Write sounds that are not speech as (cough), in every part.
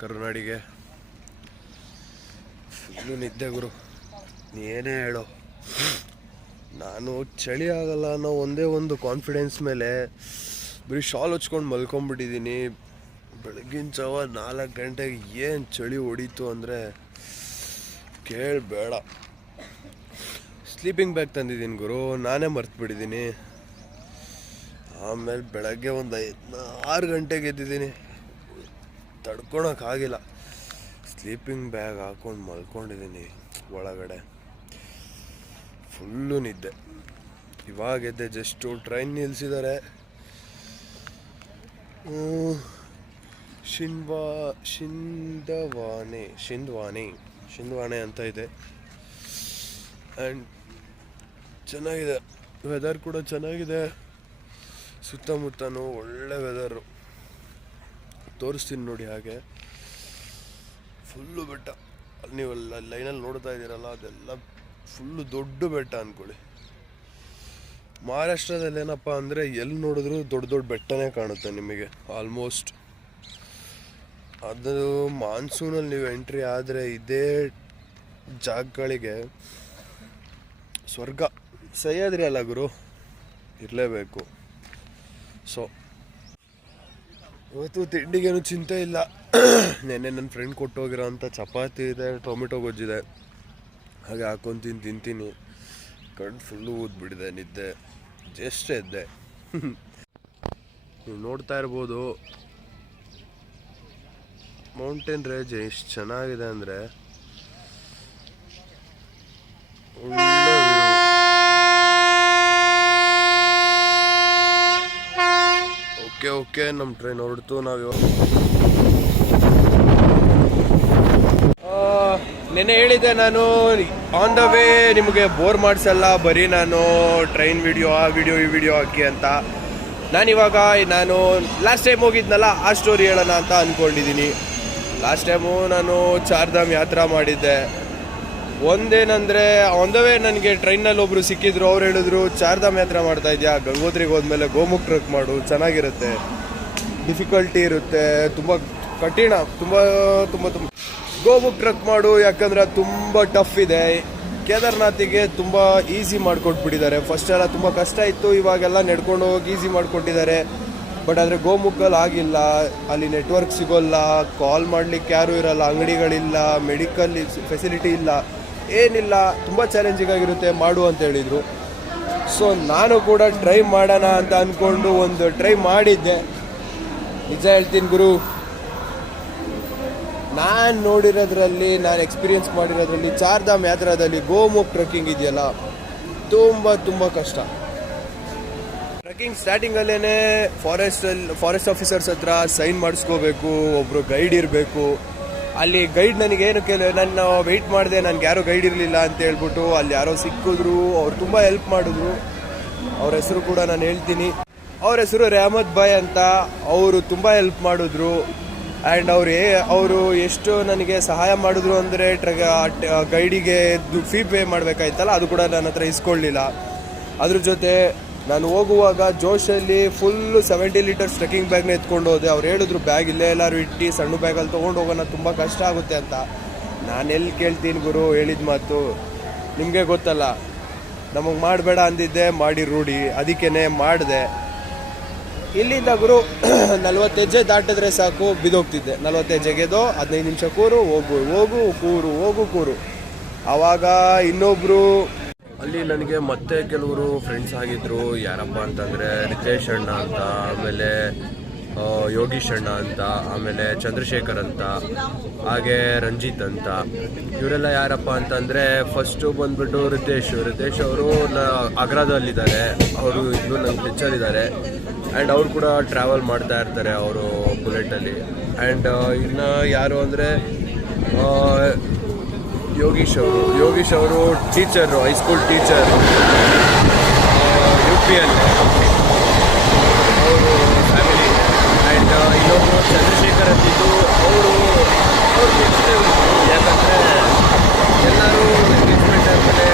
ಕರುನಾಡಿಗೆ. Full ನಿದ್ದೆ ಗುರು. ನೀ ಏನೇ ಹೇಳು. ನಾನು ಚಳಿ ಆಗಲ್ಲ ಅನ್ನೋ ಒಂದೇ ಒಂದು ಕಾನ್ಫಿಡೆನ್ಸ್ ಮೇಲೆ ಬರೀ ಶಾಲ್ ಹಚ್ಕೊಂಡು ಮಲ್ಕೊಂಡ್ಬಿಟ್ಟಿದ್ದೀನಿ ಬೆಳಗಿನ ಜಾವ ನಾಲ್ಕು ಗಂಟೆಗೆ ಏನು ಚಳಿ ಹೊಡೀತು ಅಂದರೆ ಕೇಳಬೇಡ. ಸ್ಲೀಪಿಂಗ್ ಬ್ಯಾಗ್ ತಂದಿದ್ದೀನಿ ಗುರು. ನಾನೇ ಮರ್ತುಬಿಟ್ಟಿದ್ದೀನಿ ಆಮೇಲೆ ಬೆಳಗ್ಗೆ ಒಂದು ಐದು, ಆರು ಗಂಟೆಗೆ ಎದ್ದಿದ್ದೀನಿ ತಡ್ಕೊಳಕ್ಕಾಗಿಲ್ಲ ಸ್ಲೀಪಿಂಗ್ ಬ್ಯಾಗ್ ಹಾಕೊಂಡು ಮಲ್ಕೊಂಡಿದ್ದೀನಿ ಒಳಗಡೆ. ಫುಲ್ಲು ನಿದ್ದೆ. ಇವಾಗ ಎದ್ದೆ ಜಸ್ಟು ಟ್ರೈನ್ ನಿಲ್ಲಿಸಿದ್ದಾರೆ ಶಿನ್ವಾ ಶಿಂದವಾನೆ ಶಿಂದ್ವಾನೆ ಶಿಂದ್ವಾನೆ ಅಂತ ಇದೆ. ಆ್ಯಂಡ್ ಚೆನ್ನಾಗಿದೆ. ವೆದರ್ ಕೂಡ ಚೆನ್ನಾಗಿದೆ. ಸುತ್ತಮುತ್ತನೂ ಒಳ್ಳೆ ವೆದರು ತೋರಿಸ್ತೀನಿ ನೋಡಿ ಹಾಗೆ. ಫುಲ್ಲು ಬೆಟ್ಟ. ಅಲ್ಲಿ ನೀವು ಲೈನಲ್ಲಿ ನೋಡ್ತಾ ಇದ್ದೀರಲ್ಲ, ಅದೆಲ್ಲ ಫುಲ್ಲು ದೊಡ್ಡ ಬೆಟ್ಟ ಅಂದ್ಕೊಳ್ಳಿ ಮಹಾರಾಷ್ಟ್ರದಲ್ಲಿ ಏನಪ್ಪ ಅಂದರೆ ಎಲ್ಲಿ ನೋಡಿದ್ರು ದೊಡ್ಡ ದೊಡ್ಡ ಬೆಟ್ಟನೇ ಕಾಣುತ್ತೆ ನಿಮಗೆ ಆಲ್ಮೋಸ್ಟ್ ಅದು ಮಾನ್ಸೂನಲ್ಲಿ ನೀವು ಎಂಟ್ರಿ ಆದರೆ ಇದೇ ಜಾಗಗಳಿಗೆ ಸ್ವರ್ಗ. ಸಹ್ಯಾದ್ರಿ ಅಲ್ಲ ಗುರು? ಇರಲೇಬೇಕು. ಸೊ ಇವತ್ತು ತಿಂಡಿಗೇನು ಚಿಂತೆ ಇಲ್ಲ. ನೆನ್ನೆ ನನ್ನ ಫ್ರೆಂಡ್ ಕೊಟ್ಟೋಗಿರೋ ಅಂಥ ಚಪಾತಿ ಇದೆ, ಟೊಮೆಟೊ ಗೊಜ್ಜಿದೆ. ಹಾಗೆ ಹಾಕೊಂಡು ತಿಂದು ತಿಂತೀನಿ. ಕಣ್ಣು ಫುಲ್ಲು ಊದ್ಬಿಟ್ಟಿದೆ ನಿದ್ದೆ. ಜಸ್ಟ್ ಎದ್ದೆ. ನೀವು ನೋಡ್ತಾ ಇರ್ಬೋದು. ಮೌಂಟೇನ್ ರೇಜ್ ಎಷ್ಟು ಚೆನ್ನಾಗಿದೆ ಅಂದರೆ ಒಳ್ಳೆ ಓಕೆ ನಮ್ಮ ಟ್ರೈನ್ ಹೊರಡ್ತು, ನಾವು ನೆನೆ ಹೇಳಿದ್ದೆ ನಾನು ಆನ್ ದ ವೇ ನಿಮಗೆ ಬೋರ್ ಮಾಡಿಸಲ್ಲ, ಬರೀ ನಾನು ಟ್ರೈನ್ ವಿಡಿಯೋ ಆ ವಿಡಿಯೋ ಈ ವಿಡಿಯೋ ಹಾಕಿ ಅಂತ. ನಾನಿವಾಗ ನಾನು ಲಾಸ್ಟ್ ಟೈಮ್ ಹೋಗಿದ್ನಲ್ಲ, ಆ ಸ್ಟೋರಿ ಹೇಳೋಣ ಅಂತ ಅಂದ್ಕೊಂಡಿದ್ದೀನಿ ಲಾಸ್ಟ್ ಟೈಮು ನಾನು ಚಾರ್ಧಾಮ್ ಯಾತ್ರಾ ಮಾಡಿದ್ದೆ. ಒಂದೇನಂದರೆ ಆನ್ ದ ವೇ ನನಗೆ ಟ್ರೈನಲ್ಲಿ ಒಬ್ರು ಸಿಕ್ಕಿದ್ರು, ಅವ್ರು ಹೇಳಿದ್ರು, ಚಾರ್ಧಾಮ್ ಯಾತ್ರೆ ಮಾಡ್ತಾ ಇದೆಯಾ? ಗಂಗೋತ್ರಿಗೆ ಹೋದ್ಮೇಲೆ ಗೋಮುಖ್ ಟ್ರಕ್ ಮಾಡು, ಚೆನ್ನಾಗಿರುತ್ತೆ. ಡಿಫಿಕಲ್ಟಿ ಇರುತ್ತೆ, ತುಂಬ ಕಠಿಣ, ತುಂಬ ತುಂಬ ತುಂಬ. ಗೋಮುಖ ಟ್ರಕ್ ಮಾಡು, ಯಾಕಂದ್ರೆ ತುಂಬ ಟಫ್ ಇದೆ. ಕೇದಾರ್ನಾಥಿಗೆ ತುಂಬ ಈಸಿ ಮಾಡಿಕೊಟ್ಬಿಟ್ಟಿದ್ದಾರೆ. ಫಸ್ಟ್ ಎಲ್ಲ ತುಂಬ ಕಷ್ಟ ಇತ್ತು, ಇವಾಗೆಲ್ಲ ನಡ್ಕೊಂಡು ಹೋಗಿ ಈಸಿ ಮಾಡಿಕೊಟ್ಟಿದ್ದಾರೆ. ಬಟ್ ಆದರೆ ಗೋಮುಖಲ್ಲಿ ಆಗಿಲ್ಲ, ಅಲ್ಲಿ ನೆಟ್ವರ್ಕ್ ಸಿಗೋಲ್ಲ, ಕಾಲ್ ಮಾಡ್ಲಿಕ್ಕೆ ಯಾರೂ ಇರಲ್ಲ, ಅಂಗಡಿಗಳಿಲ್ಲ, ಮೆಡಿಕಲ್ ಫೆಸಿಲಿಟಿ ಇಲ್ಲ. ಏನಿಲ್ಲ, ತುಂಬ ಚಾಲೆಂಜಿಂಗ್ ಆಗಿರುತ್ತೆ, ಮಾಡು ಅಂತ ಹೇಳಿದರು. ಸೊ ನಾನು ಕೂಡ ಟ್ರೈ ಮಾಡೋಣ ಅಂತ ಅಂದ್ಕೊಂಡು ಒಂದು ಟ್ರೈ ಮಾಡಿದ್ದೆ. ನಿಜ ಹೇಳ್ತೀನಿ ಗುರು. ನಾನು ನೋಡಿರೋದ್ರಲ್ಲಿ, ನಾನು ಎಕ್ಸ್ಪೀರಿಯೆನ್ಸ್ ಮಾಡಿರೋದ್ರಲ್ಲಿ, ಚಾರ್ಧಾಮ್ ಯಾತ್ರಾದಲ್ಲಿ ಗೋಮುಖ್ ಟ್ರೆಕ್ಕಿಂಗ್ ಇದೆಯಲ್ಲ, ತುಂಬ ತುಂಬ ಕಷ್ಟ. ಟ್ರೆಕ್ಕಿಂಗ್ ಸ್ಟಾರ್ಟಿಂಗಲ್ಲೇ ಫಾರೆಸ್ಟಲ್ಲಿ ಫಾರೆಸ್ಟ್ ಆಫೀಸರ್ಸ್ ಹತ್ರ ಸೈನ್ ಮಾಡಿಸ್ಕೋಬೇಕು ಒಬ್ಬರು ಗೈಡ್ ಇರಬೇಕು. ಅಲ್ಲಿ ಗೈಡ್ ನನಗೆ ಏನು ಕೇಳ, ನನ್ನ ವೆಯ್ಟ್ ಮಾಡಿದೆ, ನನಗೆ ಯಾರೋ ಗೈಡ್ ಇರಲಿಲ್ಲ ಅಂತ ಹೇಳ್ಬಿಟ್ಟು ಅಲ್ಲಿ ಯಾರೋ ಸಿಕ್ಕಿದ್ರು, ಅವ್ರು ತುಂಬ ಹೆಲ್ಪ್ ಮಾಡಿದ್ರು. ಅವ್ರ ಹೆಸರು ಕೂಡ ನಾನು ಹೇಳ್ತೀನಿ. ಅವ್ರ ಹೆಸರು ರೆಹಮದ್ ಬಾಯ್ ಅಂತ ಅವರು ತುಂಬ ಹೆಲ್ಪ್ ಮಾಡಿದ್ರು. ಆ್ಯಂಡ್ ಅವ್ರು ಅವರು ಎಷ್ಟು ನನಗೆ ಸಹಾಯ ಮಾಡಿದ್ರು ಅಂದರೆ ಟ್ರಗ ಗೈಡಿಗೆ ಫೀ ಪೇ ಮಾಡಬೇಕಾಯ್ತಲ್ಲ, ಅದು ಕೂಡ ನನ್ನ ಹತ್ರ ಇಸ್ಕೊಳ್ಳಿಲ್ಲ ಅದ್ರ ಜೊತೆ ನಾನು ಹೋಗುವಾಗ ಜೋಶಲ್ಲಿ ಫುಲ್ಲು ಸೆವೆಂಟಿ ಲೀಟರ್ಸ್ ಟ್ರೆಕ್ಕಿಂಗ್ ಬ್ಯಾಗ್ನ ಎತ್ಕೊಂಡು ಹೋದೆ. ಅವ್ರು ಹೇಳಿದ್ರು ಬ್ಯಾಗ್ ಇಲ್ಲೇ ಎಲ್ಲರೂ ಇಟ್ಟು ಸಣ್ಣ ಬ್ಯಾಗಲ್ಲಿ ತೊಗೊಂಡು ಹೋಗೋಣ, ತುಂಬ ಕಷ್ಟ ಆಗುತ್ತೆ ಅಂತ. ನಾನು ಎಲ್ಲಿ ಕೇಳ್ತೀನಿ ಗುರು, ಹೇಳಿದ ಮಾತು. ನಿಮಗೆ ಗೊತ್ತಲ್ಲ, ನಮಗೆ ಮಾಡಬೇಡ ಅಂದಿದ್ದೆ, ಮಾಡಿ ರೂಢಿ. ಅದಕ್ಕೇನೆ ಮಾಡಿದೆ. ಇಲ್ಲಿಂದ ಗುರು, (clears throat) ನಲ್ವತ್ತು ಹೆಜ್ಜೆ ದಾಟಿದ್ರೆ ಸಾಕು ಬಿದೋಗ್ತಿದ್ದೆ ನಲ್ವತ್ತು ಹೆಜ್ಜೆಗೆದೋ ಹದಿನೈದು ನಿಮಿಷ ಕೂರು, ಹೋಗು ಹೋಗು, ಕೂರು ಹೋಗು, ಕೂರು. ಆವಾಗ ಇನ್ನೊಬ್ರು ಅಲ್ಲಿ ನನಗೆ ಮತ್ತೆ ಕೆಲವರು ಫ್ರೆಂಡ್ಸ್ ಆಗಿದ್ರು. ಯಾರಪ್ಪ ಅಂತಂದರೆ ರಿತೇಶ್ ಅಣ್ಣ ಅಂತ, ಆಮೇಲೆ ಯೋಗೀಶ್ ಅಣ್ಣ ಅಂತ, ಆಮೇಲೆ ಚಂದ್ರಶೇಖರ್ ಅಂತ, ಹಾಗೆ ರಂಜಿತ್ ಅಂತ. ಇವರೆಲ್ಲ ಯಾರಪ್ಪ ಅಂತಂದರೆ ಫಸ್ಟು ಬಂದ್ಬಿಟ್ಟು ರಿತೇಶ್. ರಿತೇಶ್ ಅವರು ನ, ಆಗ್ರಾದಲ್ಲಿದ್ದಾರೆ. ಅವರು ಇದು ನನ್ನ ಪಿಕ್ಚರ್ ಆ್ಯಂಡ್ ಅವ್ರು ಕೂಡ ಟ್ರಾವೆಲ್ ಮಾಡ್ತಾ ಇರ್ತಾರೆ ಅವರು ಬುಲೆಟಲ್ಲಿ ಆ್ಯಂಡ್ ಇನ್ನು ಯಾರು ಅಂದರೆ ಯೋಗೀಶ್ ಅವರು. ಯೋಗೀಶ್ ಅವರು teacher high school teacher. U P L ಅವರು ಫ್ಯಾಮಿಲಿ ಆ್ಯಂಡ್ ಇನ್ನೊಬ್ಬರು ಚಂದ್ರಶೇಖರ್ ಅಂತಿದ್ದು ಅವರು ಅವ್ರು ಯಾಕಂದರೆ ಎಲ್ಲರೂ ಎಂಗೇಜ್ಮೆಂಟ್ ಆದಮೇಲೆ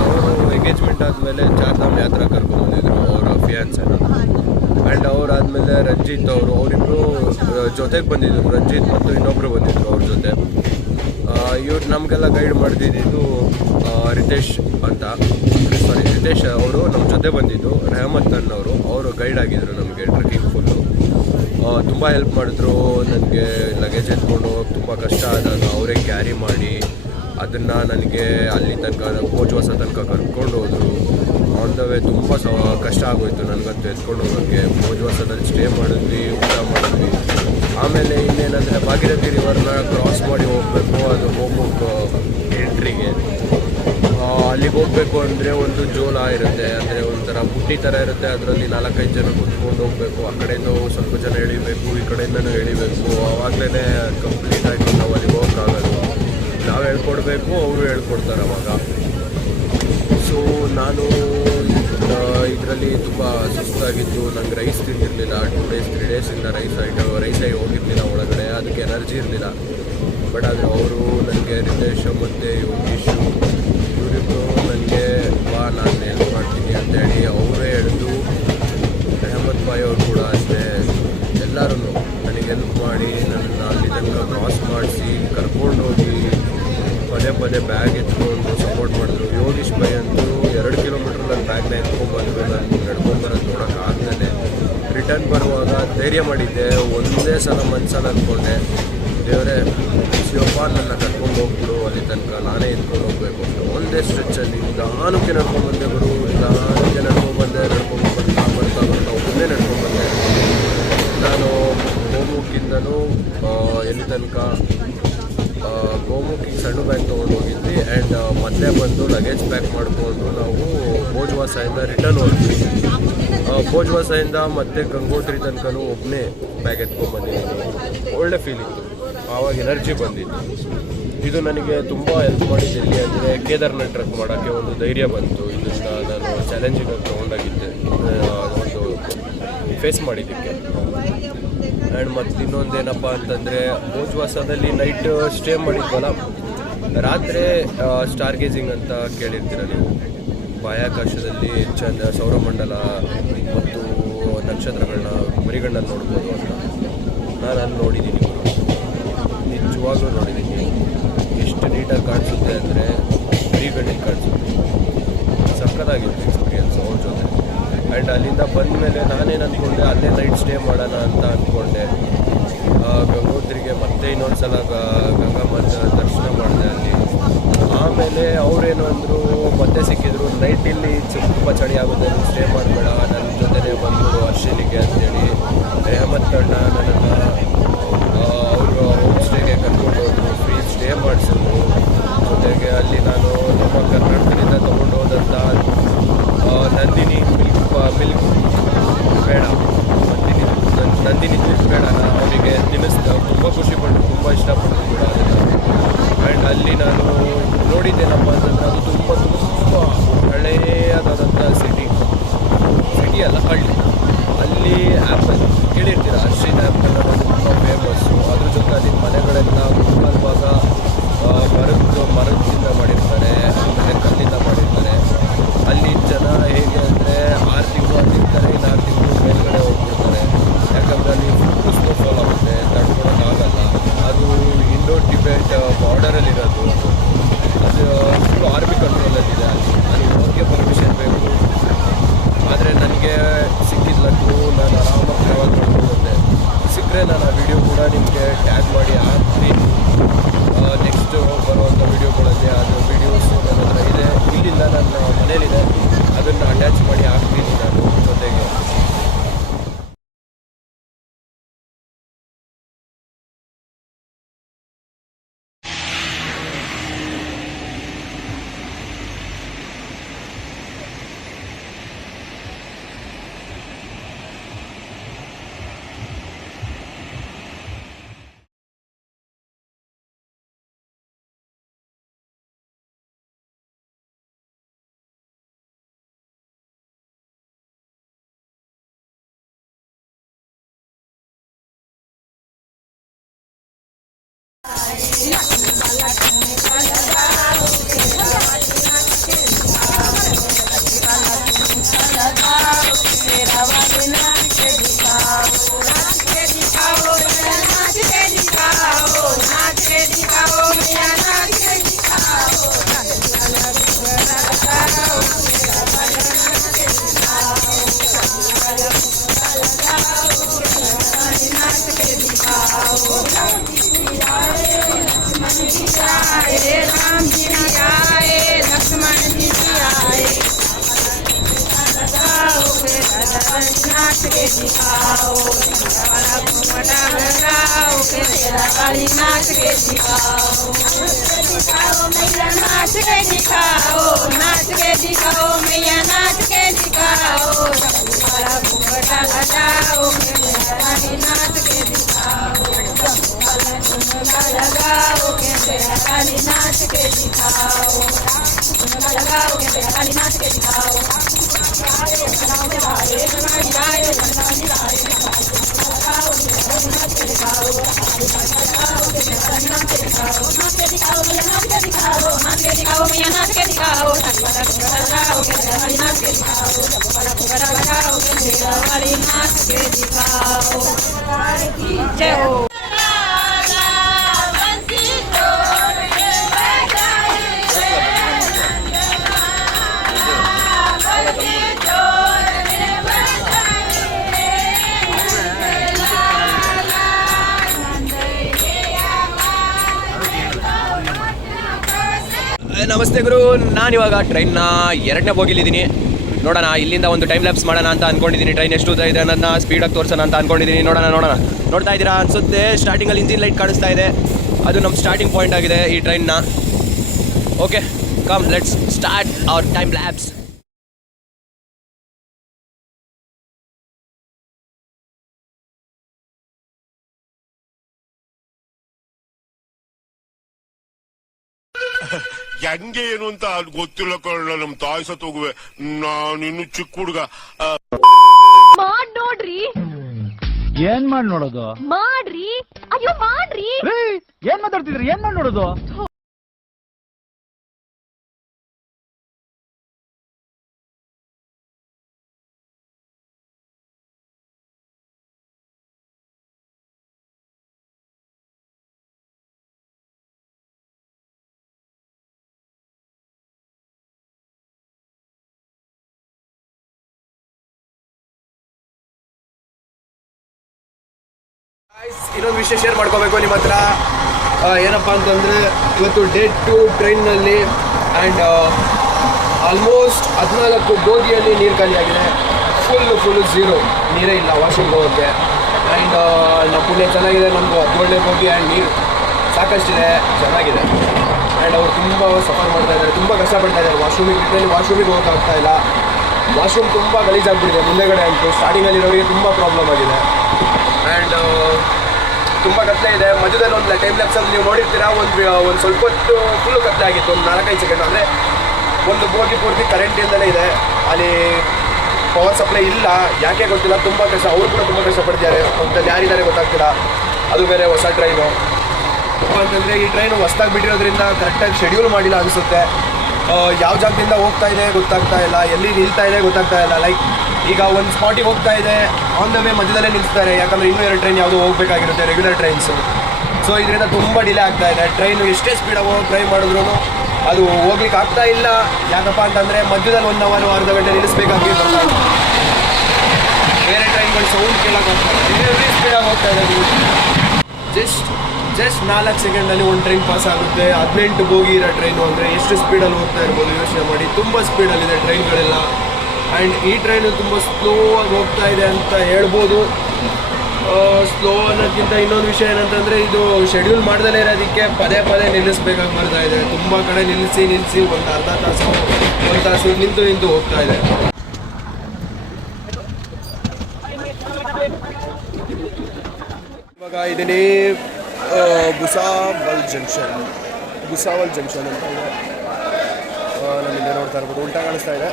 ಅವರು ಎಂಗೇಜ್ಮೆಂಟ್ ಆದಮೇಲೆ ಚಾರ್ಧಾಮ್ ಯಾತ್ರಾ ಕರ್ಕೊಂಡ್ಬಂದಿದ್ರು ಅವರ ಫಿಯಾನ್ಸನ್ನು ಆ್ಯಂಡ್ ಅವರಾದಮೇಲೆ ರಂಜಿತ್ ಅವರು. ಅವರಿಬ್ಬರು ಜೊತೆಗೆ ಬಂದಿದ್ದರು ರಂಜಿತ್ ಮತ್ತು ಇನ್ನೊಬ್ಬರು ಬಂದಿದ್ದರು ಅವ್ರ ಜೊತೆ ಇವ್ರು ನಮಗೆಲ್ಲ ಗೈಡ್ ಮಾಡ್ತಿದ್ದು ರಿತೇಶ್ ಅಂತ ಸಾರಿ ರಿತೇಶ್ ಅವರು ನಮ್ಮ ಜೊತೆ ಬಂದಿದ್ದು ರೆಹಮತ್ ಖಾನ್ ಅವರು ಅವರು ಗೈಡ್ ಆಗಿದ್ರು ನಮಗೆ ಟ್ರೆಕ್ಕಿಂಗ್ ಫುಲ್ಲು ತುಂಬ ಹೆಲ್ಪ್ ಮಾಡಿದ್ರು. ನನಗೆ ಲಗೇಜ್ ಎತ್ಕೊಂಡು ಹೋಗಿ ತುಂಬ ಕಷ್ಟ ಆದಾಗ ಅವರೇ ಕ್ಯಾರಿ ಮಾಡಿ ಅದನ್ನು ನನಗೆ ಅಲ್ಲಿ ತನಕ ಭೋಜವಾಸ ತನಕ ಕರ್ಕೊಂಡು ಹೋದರು. ಆನ್ ದ ವೇ ತುಂಬ ಸ, ಕಷ್ಟ ಆಗೋಯಿತು ನನಗಂತೂ ಎತ್ಕೊಂಡು ಹೋಗೋಕ್ಕೆ. ಭೋಜವಾಸದಲ್ಲಿ ಸ್ಟೇ ಮಾಡಿದ್ವಿ, ಊಟ ಮಾಡಿದ್ವಿ. ಆಮೇಲೆ ಇನ್ನೇನಂದರೆ ಭಾಗೀರಥಿ ರಿವರ್ನ ಕ್ರಾಸ್ ಮಾಡಿ ಹೋಗಬೇಕು, ಅದು ಹೋಗ್ಬೇಕು ಎಂಟ್ರಿಗೆ ಅಲ್ಲಿಗೆ ಹೋಗಬೇಕು ಅಂದರೆ ಒಂದು ಜೋಲ ಇರುತ್ತೆ, ಅಂದರೆ ಒಂಥರ ಬುಟ್ಟಿ ಥರ ಇರುತ್ತೆ. ಅದರಲ್ಲಿ ನಾಲ್ಕೈದು ಜನ ಕುತ್ಕೊಂಡು ಹೋಗಬೇಕು. ಆ ಕಡೆಯಿಂದ ಸ್ವಲ್ಪ ಜನ ಎಳಿಬೇಕು, ಈ ಕಡೆಯಿಂದನೂ ಎಳಿಬೇಕು. ಕಂಪ್ಲೀಟ್ ಆಗಿ ನಾವು ಅಲ್ಲಿಗೆ ಹೋಗೋಕ್ಕಾಗಲ್ಲ. ನಾವು ಹೇಳ್ಕೊಡ್ಬೇಕು, ಅವರು ಹೇಳ್ಕೊಡ್ತಾರೆ ಅವಾಗ. ಸೊ ನಾನು ಇದರಲ್ಲಿ ತುಂಬ ಸುಸ್ತಾಗಿತ್ತು ನಂಗೆ ರೈಸ್ ತಿಂದಿರಲಿಲ್ಲ. ಟೂ ಡೇಸ್ ತ್ರೀ ಡೇಸಿಂದ ರೈಸ್ ಐಟಮ್ ರೈಸೇ ಹೋಗಿರಲಿಲ್ಲ ಒಳಗಡೆ. ಅದಕ್ಕೆ ಎನರ್ಜಿ ಇರಲಿಲ್ಲ. ಬಟ್ ಆದರೆ ಅವರು ನನಗೆ ರಿತೇಶ್ ಮತ್ತು ಯೋಗೀಶು ಇವರಿಬ್ಬರು ನನಗೆ ಬಾ, ನಾನು ಹೆಲ್ಪ್ ಮಾಡ್ತೀನಿ ಅಂತೇಳಿ ಅವರೇ ಹಿಡಿದು ಅಹಮದ್ ಬಾಯ್ ಅವರು ಕೂಡ ಅಷ್ಟೇ. ಎಲ್ಲರೂ ನನಗೆ ಹೆಲ್ಪ್ ಮಾಡಿ ನನ್ನ ಅಲ್ಲಿ ತನಕ ಕ್ರಾಸ್ ಮಾಡಿಸಿ ಕರ್ಕೊಂಡೋಗಿ ಪದೇ ಪದೇ ಬ್ಯಾಗ್ ಎತ್ಕೊಂಡು ಸಪೋರ್ಟ್ ಮಾಡಿದ್ರು. ಯೋಗೀಶ್ ಬಾಯ್ ಅಂತೂ ಎರಡು ಕಿಲೋಮೀಟ್ರ್ ನನ್ನ ಬ್ಯಾಗ್ನ ಎತ್ಕೊಂಡ್ಬಂದ್ರು ನಾನು ನಡ್ಕೊಂಬರೋದು ನೋಡೋಕ್ಕಾಗ್ದೇ ರಿಟರ್ನ್ ಬರುವಾಗ ಧೈರ್ಯ ಮಾಡಿದ್ದೆ. ಒಂದೇ ಸಲ ಮನ್ಸಲ್ಲಿ ಅಂದ್ಕೊಂಡೆ. ದೇವರೇ ಶಿವಪ್ಪ ನನ್ನ ಕರ್ಕೊಂಡು ಹೋಗ್ಬಿಡು ಅಲ್ಲಿ ತನಕ ನಾನೇ ಎತ್ಕೊಂಡು ಹೋಗ್ಬೇಕು ಅಂತ ಒಂದೇ ಸ್ಟ್ರೆಚ್ಚಲ್ಲಿ ನಿಧಾನಕ್ಕೆ ನಡ್ಕೊಂಡು ಬಂದೆ ಗುರು ನಿಧಾನಕ್ಕೆ ನಡ್ಕೊಂಡು ಬಂದೆ ನಡ್ಕೊಂಡು ಬರ್ತಾ ಬರ್ತಾ ಬರ್ತಾ ಒಂದೇ ನಡ್ಕೊಂಡು ಬಂದೆ. ನಾನು ಗೋಮುಖಿಂದನೂ ಎಲ್ಲಿ ತನಕ ಗೋಮುಖಿಗೆ ಸಣ್ಣ ಬ್ಯಾಗ್ ತೊಗೊಂಡು ಹೋಗಿದ್ವಿ ಆ್ಯಂಡ್ ಮತ್ತೆ ಬಂದು ಲಗೇಜ್ ಪ್ಯಾಕ್ ಮಾಡಿಕೊಂಡು ನಾವು ಭೋಜವಾಸಿಂದ ರಿಟರ್ನ್ ಹೋದ್ವಿ ಆ, ಭೋಜವಾಸದಿಂದ ಮತ್ತೆ ಗಂಗೋತ್ರಿ ತನಕನೂ ಒಬ್ಬನೇ ಬ್ಯಾಗ್ ಎತ್ಕೊಂಡು ಬಂದಿದ್ದೀನಿ. ಒಳ್ಳೆ ಫೀಲಿಂಗ್ ಆವಾಗ ಎನರ್ಜಿ ಬಂದಿತ್ತು. ಇದು ನನಗೆ ತುಂಬ ಹೆಲ್ಪ್ ಮಾಡಿದ್ದು ಇಲ್ಲಿ ಅಂದರೆ ಕೇದಾರ್ನಾಥ್ ಟ್ರಕ್ ಮಾಡೋಕ್ಕೆ ಒಂದು ಧೈರ್ಯ ಬಂತು. ಇದು ನಾನು ಚಾಲೆಂಜಿಂಗ್ ಆಗಿ ತೊಗೊಂಡಾಗಿದ್ದೆ ಒಂದು ಫೇಸ್ ಮಾಡಿದ್ದಕ್ಕೆ. ಆ್ಯಂಡ್ ಮತ್ತು ಇನ್ನೊಂದೇನಪ್ಪ ಅಂತಂದರೆ ಭೋಜವಾಸದಲ್ಲಿ ನೈಟ್ ಸ್ಟೇ ಮಾಡಿದ್ವಲ್ಲ, ರಾತ್ರಿ ಸ್ಟಾರ್ ಗೇಜಿಂಗ್ ಅಂತ ಕೇಳಿರ್ತೀರ ನೀವು? ಬಾಹ್ಯಾಕಾಶದಲ್ಲಿ ಚಂದ ಸೌರಮಂಡಲ ಮತ್ತು ನಕ್ಷತ್ರಗಳನ್ನ, ಮರಿಗಳನ್ನ ನೋಡ್ಬೋದು ಅಂತ. ನಾನು ಅಲ್ಲಿ ನೋಡಿದ್ದೀನಿ ನಿಜವಾಗ್ಲೂ ನೋಡಿದ್ದೀನಿ. ಎಷ್ಟು ನೀಟಾಗಿ ಕಾಣಿಸುತ್ತೆ ಅಂದರೆ ಮರಿಗಣ್ಣಿಗೆ ಕಾಣಿಸುತ್ತೆ. ಸಕ್ಕತ್ತಾಗಿತ್ತು ಎಕ್ಸ್ಪೀರಿಯನ್ಸ್ ಅವ್ರ ಜೊತೆ. ಆ್ಯಂಡ್ ಅಲ್ಲಿಂದ ಬಂದಮೇಲೆ ನಾನೇನು ಅಂದ್ಕೊಂಡೆ ಅಲ್ಲೇ ನೈಟ್ ಸ್ಟೇ ಮಾಡೋಣ ಅಂತ ಅಂದ್ಕೊಂಡೆ ಗಂಗೋತ್ರಿಗೆ ಮತ್ತೆ ಇನ್ನೊಂದು ಸಲ ಗ- ಗಂಗಮ್ಮನ ದರ್ಶನ ಮಾಡಿದೆ ಅಲ್ಲಿ. ಆಮೇಲೆ ಅವರೇನು ಅಂದರು, ಮತ್ತೆ ಸಿಕ್ಕಿದ್ರು ನೈಟ್ ಇಲ್ಲಿ ತುಂಬ ಚಳಿ ಆಗುತ್ತೆ ನೀವು ಸ್ಟೇ ಮಾಡಬೇಡ ನನ್ನ ಜೊತೆನೇ ಬಂದರು ಅಶ್ವಿನಿಗೆ ಅಂತೇಳಿ. ರೆಹಮತ್ ಕಣ್ಣ, ನನ್ನನ್ನು ಅವರು ಹೋಮ್ ಸ್ಟೇಗೆ ಕರ್ಕೊಂಡು ಹೋದ್ರು ಫ್ರೀ ಸ್ಟೇ ಮಾಡಿಸಿದ್ರು ಜೊತೆಗೆ ಅಲ್ಲಿ ನಾನು ನಮ್ಮ ಕರ್ನಾಟಕದಿಂದ ತೊಗೊಂಡು ಹೋದಂಥ ಆ, ನಂದಿನಿ ಮಿಲ್ಕ್ ಮಿಲ್ಕ್ ಬೇಡ ನಂದಿನಿ ನನ್- ನಂದಿನಿ ಮಿಲ್ಕ್ ಬೇಡನ ಅವರಿಗೆ ತಿನ್ನಿಸ್ತಾ ತುಂಬ ಖುಷಿಪಟ್ಟರು ತುಂಬ ಇಷ್ಟಪಟ್ಟರು ಕೂಡ ಅದನ್ನು ಆ್ಯಂಡ್ ಅಲ್ಲಿ ನಾನು ನೋಡಿದ್ದೇನಪ್ಪ ಅಂತಂದ್ರೆ ಅದು ತುಂಬ ತುಂಬ ಹಳೆಯದಾದಂಥ ಸಿಟಿ ಸಿಟಿ ಅಲ್ಲ ಹಳ್ಳಿ ಅಲ್ಲಿ ಆ್ಯಪಲ್ ಕೇಳಿರ್ತೀರ ಅರ್ಶಿನ ಆ್ಯಪಲ್ ಅನ್ನೋದು ತುಂಬ ಫೇಮಸ್ಸು ಅದ್ರ ಜೊತೆ ಅಲ್ಲಿ ಮನೆಗಳೆಲ್ಲ ಮುಕ್ಕಾಲು ಭಾಗ ಆ, ಮರದ್ದು ಮರದಿಂದ ಮಾಡಿರ್ತಾರೆ ಆಮೇಲೆ ಕಲ್ಲಿಂದ ಮಾಡಿರ್ತಾರೆ ಅಲ್ಲಿ ಜನ ಹೇಗೆ ಅಂದರೆ ಆರು ತಿಂಗಳು ಅಲ್ಲಿರ್ತಾರೆ ಇನ್ನು ಆರು ತಿಂಗಳು ಮೇಲ್ಗಡೆ ಹೋಗ್ಬಿಡ್ತಾರೆ ಯಾಕಂದರೆ ಅಲ್ಲಿ ಫುಲ್ ಸ್ನೋಫಾಲ್ ಆಗುತ್ತೆ ತಡ್ಕೊಳಕ್ಕಾಗಲ್ಲ ಅದು ಇಂಡೋ ಟಿಬೆಟ್ ಬಾರ್ಡರಲ್ಲಿರೋದು ಅದು ಫುಲ್ ಆರ್ಮಿ ಕಂಟ್ರೋಲಲ್ಲಿದೆ ಅಲ್ಲಿ ಅಲ್ಲಿ ಹೋಗೋಕ್ಕೆ ಪರ್ಮಿಷನ್ ಬೇಕು ಆದರೆ ನನಗೆ ಸಿಕ್ಕಿದ ಲಕ್ಕು ನಾನು ಆರಾಮಾಗಿ ಟ್ರಾವೆಲ್ ಮಾಡ್ಕೊಂಡು ಬಂದೆ ಸಿಕ್ಕರೆ ನಾನು ಆ ವಿಡಿಯೋ ಕೂಡ ನಿಮಗೆ ಟ್ಯಾಗ್ ಮಾಡಿ ಹಾಕ್ತೀನಿ. ನೆಕ್ಸ್ಟ್ ಬರುವಂಥ ವೀಡಿಯೋಗಳಲ್ಲಿ ಅದು ವೀಡಿಯೋಸು ನನ್ನ ಇದೆ? ಇಲ್ಲಿಂದ ನನ್ನ ಮನೇಲಿದೆ. ಅದನ್ನು ಅಟ್ಯಾಚ್ ಮಾಡಿ ಹಾಕ್ತೀನಿ ನಾನು ಜೊತೆಗೆ. काली नाच के दिखाओ मैया नाच के दिखाओ नाच के दिखाओ मैया नाच के दिखाओ घूमटा लगाओ के काली नाच के दिखाओ लगाओ के नाच के दिखाओ ನಮಸ್ತೆ ಗುರು. ನಾನಿವಾಗ ಟ್ರೈನ್ನ ಎರಡನೇ ಬೋಗಿಲಿದ್ದೀನಿ. ನೋಡೋಣ, ಇಲ್ಲಿಂದ ಒಂದು ಟೈಮ್ ಲ್ಯಾಪ್ಸ್ ಮಾಡೋಣ ಅಂತ ಅನ್ಕೊಂಡಿದ್ದೀನಿ. ಟ್ರೈನ್ ಎಷ್ಟು ಉದ್ದ ಇದೆ ಅನ್ನೋದನ್ನ ಸ್ಪೀಡಾಗಿ ತೋರಿಸೋಣ ಅಂತ ಅನ್ಕೊಂಡಿದ್ದೀನಿ. ನೋಡೋಣ ನೋಡೋಣ. ನೋಡ್ತಾ ಇದ್ದೀರಾ? ಅನ್ಸುತ್ತೆ ಸ್ಟಾರ್ಟಿಂಗಲ್ಲಿ ಇಂಜಿನ್ ಲೈಟ್ ಕಾಣಿಸ್ತಾ ಇದೆ. ಅದು ನಮ್ಮ ಸ್ಟಾರ್ಟಿಂಗ್ ಪಾಯಿಂಟ್ ಆಗಿದೆ ಈ ಟ್ರೈನ್ನ okay come let's start our time lapse ಹೆಂಗೆ ಏನು ಅಂತ ಅದು ಗೊತ್ತಿಲ್ಲ ಕಳ್ಳ ನಮ್ ತಾಯಿ ಸತ್ ಹೋಗುವೆ. ನಾನಿನ್ನು ಚಿಕ್ಕ ಹುಡುಗ. ಆ, ಮಾಡ್ ನೋಡ್ರಿ. ಏನ್ ಮಾಡಿ ನೋಡೋದು? ಮಾಡ್ರಿ. ಅಯ್ಯೋ ಮಾಡ್ರಿ. ರೀ, ಏನ್ ಮಾತಾಡ್ತಿದ್ರಿ? ಏನ್ ಮಾಡಿ ನೋಡೋದು? ಇನ್ನೊಂದು ವಿಷಯ ಶೇರ್ ಮಾಡ್ಕೋಬೇಕು, ನಿಮ್ಮ ಹತ್ರ. ಏನಪ್ಪಾ ಅಂತಂದರೆ, ಇವತ್ತು ಡೇ ಟು ಟ್ರೈನ್ನಲ್ಲಿ ಆ್ಯಂಡ್ ಆಲ್ಮೋಸ್ಟ್ ಹದಿನಾಲ್ಕು ಬೋಗಿಯಲ್ಲಿ ನೀರು ಖಾಲಿಯಾಗಿದೆ. ಫುಲ್ಲು ಫುಲ್ಲು ಝೀರೋ ನೀರೇ ಇಲ್ಲ ವಾಷಿಂಗ್ ಹೋಗೋಕ್ಕೆ. ಆ್ಯಂಡ್ ನಮ್ಮ ಪುಣ್ಯ ಚೆನ್ನಾಗಿದೆ ನಮ್ಮದು ಹದಿನೇಳನೇ ಬೋಗಿ ಆ್ಯಂಡ್ ನೀರು ಸಾಕಷ್ಟಿದೆ. ಚೆನ್ನಾಗಿದೆ. ಆ್ಯಂಡ್ ಅವ್ರು ತುಂಬ ಸಫರ್ ಮಾಡ್ತಾ ಇದ್ದಾರೆ, ತುಂಬ ಕಷ್ಟಪಡ್ತಾ ಇದ್ದಾರೆ. ವಾಶ್ರೂಮಿಗೆ ಇಟ್ಟಲ್ಲಿ ವಾಶ್ರೂಮಿಗೆ ಹೋಗೋಕ್ಕಾಗ್ತಾ ಇಲ್ಲ. ವಾಶ್ರೂಮ್ ತುಂಬ ಗಲೀಜಾಗ್ಬಿಟ್ಟಿದೆ, ಮುಂದೆಗಡೆ ಆಯಿತು ಸ್ಟಾರ್ಟಿಂಗಲ್ಲಿರೋರಿಗೆ ತುಂಬ ಪ್ರಾಬ್ಲಮ್ ತುಂಬ ಕತ್ಲೆ ಇದೆ. ಮಧ್ಯದಲ್ಲಿ ಒಂದು ಟೈಮ್ ಲ್ಯಾಪ್ಸಲ್ಲಿ ನೀವು ನೋಡಿರ್ತೀರಾ, ಒಂದು ಒಂದು ಸ್ವಲ್ಪ ಹೊತ್ತು ಫುಲ್ಲು ಕತ್ಲೆ ಆಗಿತ್ತು. ಒಂದು ನಾಲ್ಕೈದು ಸೆಕೆಂಡ್ ಅಂದರೆ ಒಂದು ಬೋಗಿ ಪೂರ್ತಿ ಕರೆಂಟ್ ಇಲ್ದಲೇ ಇದೆ. ಅಲ್ಲಿ ಪವರ್ ಸಪ್ಲೈ ಇಲ್ಲ. ಯಾಕೆ ಗೊತ್ತಿಲ್ಲ. ತುಂಬ ಕಷ್ಟ. ಅವರು ಕೂಡ ತುಂಬ ಕಷ್ಟಪಡ್ತಿದ್ದಾರೆ. ಒಂದಲ್ಲಿ ಯಾರಿದ್ದಾರೆ ಗೊತ್ತಾಗ್ತಿಲ್ಲ. ಅದು ಬೇರೆ ಹೊಸ ಟ್ರೈನು ಅಂತಂದರೆ, ಈ ಟ್ರೈನು ಹೊಸ್ದಾಗಿ ಬಿಟ್ಟಿರೋದ್ರಿಂದ ಕರೆಕ್ಟಾಗಿ ಶೆಡ್ಯೂಲ್ ಮಾಡಿಲ್ಲ ಅನಿಸುತ್ತೆ. ಯಾವ ಜಾಗದಿಂದ ಹೋಗ್ತಾ ಇದೆ ಗೊತ್ತಾಗ್ತಾ ಇಲ್ಲ. ಎಲ್ಲಿ ನಿಲ್ತಾ ಇದೆ ಗೊತ್ತಾಗ್ತಾ ಇಲ್ಲ. ಲೈಕ್ ಈಗ ಒಂದು ಸ್ಪಾಟಿಗೆ ಹೋಗ್ತಾ ಇದೆ. ಆನ್ ದ ವೇ ಮಧ್ಯದಲ್ಲೇ ನಿಲ್ಲಿಸ್ತಾರೆ ಯಾಕಂದರೆ ಇನ್ನೂ ಎರಡು ಟ್ರೈನ್ ಯಾವುದೋ ಹೋಗಬೇಕಾಗಿರುತ್ತೆ ರೆಗ್ಯುಲರ್ ಟ್ರೈನ್ಸು ಸೊ ಇದರಿಂದ ತುಂಬ ಡಿಲೇ ಆಗ್ತಾ ಇದೆ. ಟ್ರೈನು ಎಷ್ಟೇ ಸ್ಪೀಡಾಗಿ ಟ್ರೈ ಮಾಡಿದ್ರು ಅದು ಹೋಗ್ಲಿಕ್ಕೆ ಆಗ್ತಾ ಇಲ್ಲ. ಯಾಕಪ್ಪ ಅಂತಂದರೆ ಮಧ್ಯದಲ್ಲಿ ಒಂದು ಅವರ್ ಅರ್ಧ ಗಂಟೆ ನಿಲ್ಲಿಸ್ಬೇಕಾಗಿ ಬೇರೆ ಟ್ರೈನ್ಗಳು ಸೌಂಡ್ ಕೇಳಕ್ಕೆ ಹೋಗ್ತಾ ಇದೆ ಸ್ಪೀಡಾಗಿ ಹೋಗ್ತಾ ಇದೆ. ಜಸ್ಟ್ ಜಸ್ಟ್ ನಾಲ್ಕು ಸೆಕೆಂಡಲ್ಲಿ ಒಂದು ಟ್ರೈನ್ ಪಾಸ್ ಆಗುತ್ತೆ. ಹದಿನೆಂಟು ಬೋಗಿ ಇರೋ ಟ್ರೈನು ಅಂದರೆ ಎಷ್ಟು ಸ್ಪೀಡಲ್ಲಿ ಹೋಗ್ತಾ ಇರ್ಬೋದು ಯೋಚನೆ ಮಾಡಿ. ತುಂಬ ಸ್ಪೀಡಲ್ಲಿದೆ ಟ್ರೈನ್ಗಳೆಲ್ಲ. ಆ್ಯಂಡ್ ಈ ಟ್ರೈನು ತುಂಬ ಸ್ಲೋ ಆಗಿ ಹೋಗ್ತಾ ಇದೆ ಅಂತ ಹೇಳ್ಬೋದು. ಸ್ಲೋ ಅನ್ನೋದಕ್ಕಿಂತ ಇನ್ನೊಂದು ವಿಷಯ ಏನಂತಂದರೆ ಇದು ಶೆಡ್ಯೂಲ್ ಮಾಡ್ದಲೇ ಇರೋದಕ್ಕೆ ಪದೇ ಪದೇ ನಿಲ್ಲಿಸ್ಬೇಕಾಗಿ ಬರ್ತಾ ಇದೆ. ತುಂಬ ಕಡೆ ನಿಲ್ಲಿಸಿ ನಿಲ್ಲಿಸಿ ಒಂದು ಅರ್ಧ ತಾಸು, ಒಂದು ತಾಸು ನಿಂತು ನಿಂತು ಹೋಗ್ತಾ ಇದೆ. ಇವಾಗ ಇದೀನಿ. ಆ, ಬುಸಾವಲ್ ಜಂಕ್ಷನ್ ಬುಸಾವಲ್ ಜಂಕ್ಷನ್ ಅಂತ ಇದೆ ನಮಗೆ ನೋಡ್ತಾ ಇರ್ಬೋದು ಉಲ್ಟಾ ಕಾಣಿಸ್ತಾ ಇದೆ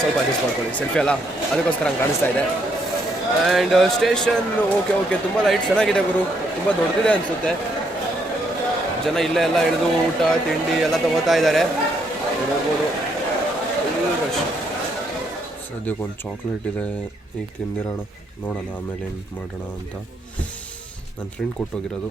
ಸ್ವಲ್ಪ ಅಡ್ಜಸ್ಟ್ ಮಾಡ್ಕೊಳ್ಳಿ ಸೆಲ್ಫಿ ಅಲ್ಲ ಅದಕ್ಕೋಸ್ಕರ ಹಂಗೆ ಕಾಣಿಸ್ತಾ ಇದೆ ಆ್ಯಂಡ್ ಸ್ಟೇಷನ್ ಓಕೆ ಓಕೆ ತುಂಬ ಲೈಟ್ ಚೆನ್ನಾಗಿದೆ ಗುರು ತುಂಬ ದೊಡ್ಡದಿದೆ ಅನಿಸುತ್ತೆ ಜನ ಇಲ್ಲೇ ಎಲ್ಲ ಇಳಿದು ಊಟ ತಿಂಡಿ ಎಲ್ಲ ತಗೋತಾ ಇದ್ದಾರೆ ನೋಡ್ಬೋದು ಸದ್ಯಕ್ಕೆ ಒಂದು ಚಾಕ್ಲೇಟ್ ಇದೆ ಈಗ ತಿಂದಿರೋಣ ನೋಡೋಣ ಆಮೇಲೆ ಏನು ಮಾಡೋಣ ಅಂತ ನನ್ನ ಫ್ರೆಂಡ್ ಕೊಟ್ಟೋಗಿರೋದು.